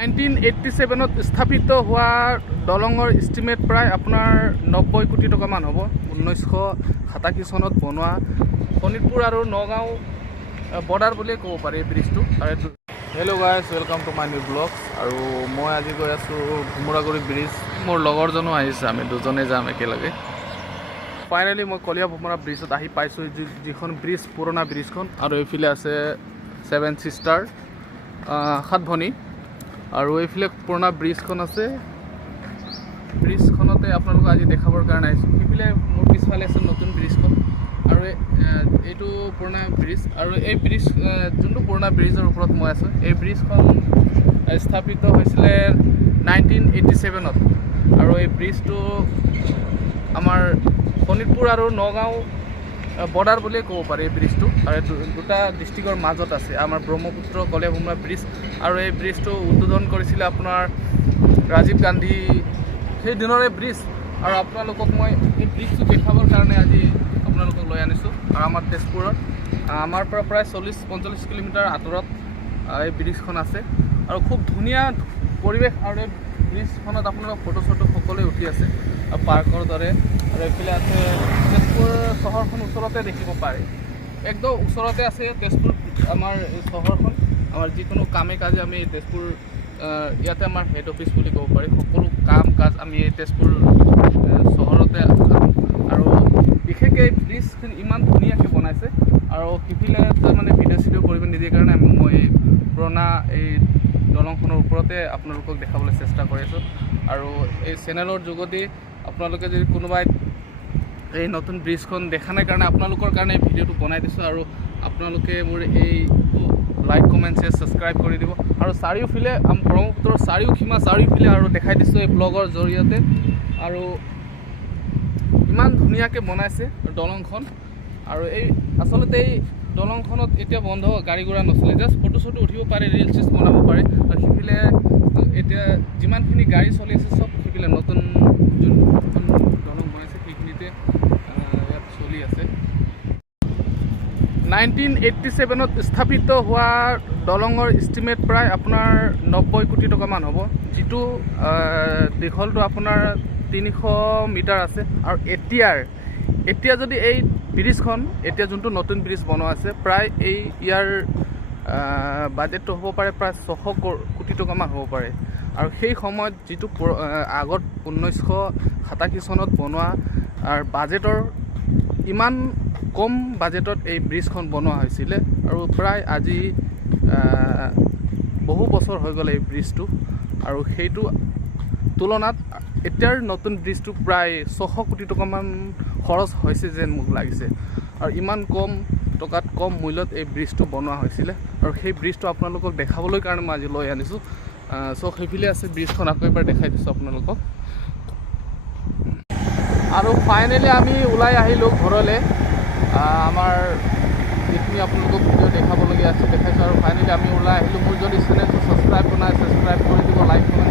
1987 স্থাপিত হোৱা দলঙৰ এষ্টিমেট প্ৰায় আপোনাৰ 90 কোটি টকামান হ'ব। 1987 চনত বনোৱা শোণিতপুৰ আৰু নগাঁও বৰ্ডাৰ বুলিয়ে ক'ব পাৰি এই ব্ৰিজটো। Hello' guys, welcome to my new vlogs. আৰু মই আজি গৈ আছোঁ ভোমোৰাগুৰি ব্ৰিজ। মোৰ লগৰজনো আহিছে, আমি দুজনে যাম একেলগে। ফাইনেলি মই কলীয়া ভোমোৰা ব্ৰিজত আহি পাইছোঁ, যিখন ব্ৰিজ পুৰণা ব্ৰিজখন। আৰু এইফালে আছে 7 ছিষ্টাৰ, 7 ভনী। আৰু এইফালে পুৰণা ব্ৰিজখন আছে। ব্ৰিজখনতে আপোনালোকক আজি দেখাবৰ কাৰণে আহিছোঁ। সেইফালে মোৰ পিছফালে আছে নতুন ব্ৰিজখন, আৰু এইটো পুৰণা ব্ৰিজ। আৰু এই ব্ৰিজ যোনটো পুৰণা ব্ৰিজৰ ওপৰত মই আছোঁ, এই ব্ৰিজখন স্থাপিত হৈছিলে 1987 আৰু এই ব্ৰিজটো আমাৰ শোণিতপুৰ আৰু নগাঁও বৰ্ডাৰ বুলিয়ে ক'ব পাৰি এই ব্ৰিজটো। আৰু দুটা ডিষ্ট্ৰিক্টৰ মাজত আছে আমাৰ ব্ৰহ্মপুত্ৰ কলীয়া ভোমোৰা ব্ৰিজ। আৰু এই ব্ৰিজটো উদ্বোধন কৰিছিলে আপোনাৰ ৰাজীৱ গান্ধী, সেই দিনৰে ব্ৰিজ। আৰু আপোনালোকক মই এই ব্ৰিজটো দেখাবৰ কাৰণে আজি আপোনালোকক লৈ আনিছোঁ। আৰু আমাৰ তেজপুৰত আমাৰ পৰা প্ৰায় 40-45 কিলোমিটাৰ আঁতৰত এই ব্ৰিজখন আছে। আৰু খুব ধুনীয়া পৰিৱেশ, আৰু এই ব্ৰিজখনত আপোনালোক ফটো চটো সকলোৱে উঠি আছে আৰু পাৰ্কৰ দৰে। আৰু এইফালে আছে তেজপুৰ চহৰখন ওচৰতে দেখিব পাৰে, একদম ওচৰতে আছে তেজপুৰ আমাৰ এই চহৰখন। আমাৰ যিকোনো কামে কাজে আমি তেজপুৰ, ইয়াতে আমাৰ হেড অফিচ বুলি ক'ব পাৰি। সকলো কাম কাজ আমি এই তেজপুৰ চহৰতে। আৰু বিশেষকৈ এই ব্ৰিজখন ইমান ধুনীয়াকৈ বনাইছে। আৰু সিফালে মানে ভিডিঅ' চিডিঅ' কৰিব নিদিয়ে কাৰণে মই পুৰণা এই দলংখনৰ ওপৰতে আপোনালোকক দেখাবলৈ চেষ্টা কৰি আছোঁ। আৰু এই চেনেলৰ যোগেদি আপোনালোকে যদি কোনোবাই এই নতুন ব্ৰিজখন দেখা নাই কাৰণে আপোনালোকৰ কাৰণে এই ভিডিঅ'টো বনাই দিছোঁ। আৰু আপোনালোকে মোৰ এই লাইক, কমেণ্ট, শ্বেয়াৰ, ছাবস্ক্ৰাইব কৰি দিব। আৰু চাৰিওফালে ব্ৰহ্মপুত্ৰৰ চাৰিওফালে আৰু দেখাই দিছোঁ এই ব্লগৰ জৰিয়তে। আৰু ইমান ধুনীয়াকৈ বনাইছে দলংখন। আৰু এই আচলতে এই দলংখনত এতিয়া বন্ধ, গাড়ী ঘোঁৰা নচলে, জাষ্ট ফটো চটো উঠিব পাৰে, ৰিলচ চিলচ বনাব পাৰে। আৰু সিফালে এতিয়া যিমানখিনি গাড়ী চলি আছে চব সিফালে নতুন যোনখন দলং বনাইছে সেইখিনিতে ইয়াত চলি আছে। 1987 স্থাপিত হোৱা দলঙৰ এষ্টিমেট প্ৰায় আপোনাৰ 90 কোটি টকামান হ'ব, যিটো দীঘলটো আপোনাৰ 300 মিটাৰ আছে। আৰু এতিয়া যদি এই ব্ৰিজখন, এতিয়া যোনটো নতুন ব্ৰিজ বনোৱা আছে, প্ৰায় ইয়াৰ বাজেটটো হ'ব পাৰে প্ৰায় 600 কোটি টকামান হ'ব পাৰে। আৰু সেই সময়ত যিটো আগত 1987 চনত বনোৱা আৰু বাজেটৰ ইমান কম বাজেটত এই ব্ৰিজখন বনোৱা হৈছিলে। আৰু প্ৰায় আজি বহু বছৰ হৈ গ'ল এই ব্ৰিজটো। আৰু সেইটো তুলনাত এতিয়াৰ নতুন ব্ৰিজটো প্ৰায় 600 কোটি টকামান খৰচ হৈছে যেন মোক লাগিছে। আৰু ইমান কম টকাত কম মূল্যত এই ব্ৰিজটো বনোৱা হৈছিলে। আৰু সেই ব্ৰিজটো আপোনালোকক দেখাবলৈ কাৰণে মই আজি লৈ আনিছোঁ। সেইফালে আছে ব্ৰিজখন, আকৌ এবাৰ দেখাই দিছোঁ আপোনালোকক। আৰু ফাইনেলি আমি ওলাই আহিলোঁ ঘৰলৈ। আমাৰ যিখিনি আপোনালোকক ভিডিঅ' দেখাবলগীয়া আছে দেখাইছোঁ। আৰু ফাইনেলি আমি ওলাই আহিলোঁ। মোৰ যদি চেনেলটো ছাবস্ক্ৰাইব কৰি দিব, লাইক কমেণ্ট